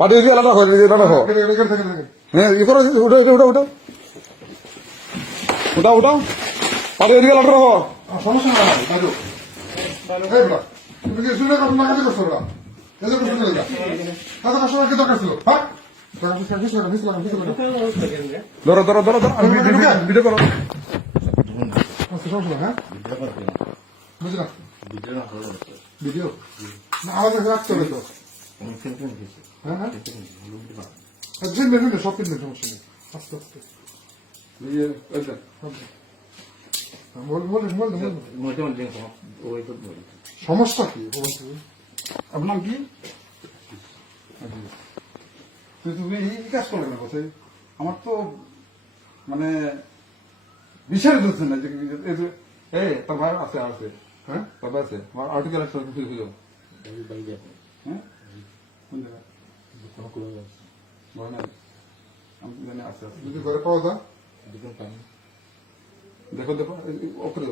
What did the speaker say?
পাঠিয়ে দিয়ে আলাদা করে এটা রাখো হ্যাঁ ই করো উঠাও উঠাও উঠাও উঠাও উঠাও পাঠিয়ে দিয়ে আলাদা রাখো সমস্যা না দাদু এই বলা তুমি কি শুনে কথা না কাজে করছো না এসে করছো না দাদা কাস্টমার কি দরকার ছিল হ্যাঁ ধরো ধরো ধরো ধরো ভিডিও করো সমস্যা হ্যাঁ বুঝলাম ভিডিও না আমাদের রাখতে হবে তো হ্যাঁ হ্যাঁ সব কিনবেন সমস্যা নেই আস্তে আস্তে সমস্যা কি আপনার কি তুমি এই কাজ করবে না কোথায় আমার তো মানে বিশাল বুঝছে না যে তার ভাই আছে আছে হ্যাঁ তার ভাই আছে আমার আর্টিকেল আছে হ্যাঁ আমি জানি আছে যদি ঘরে পাওয়া যায় দেখো দেখো ওপরে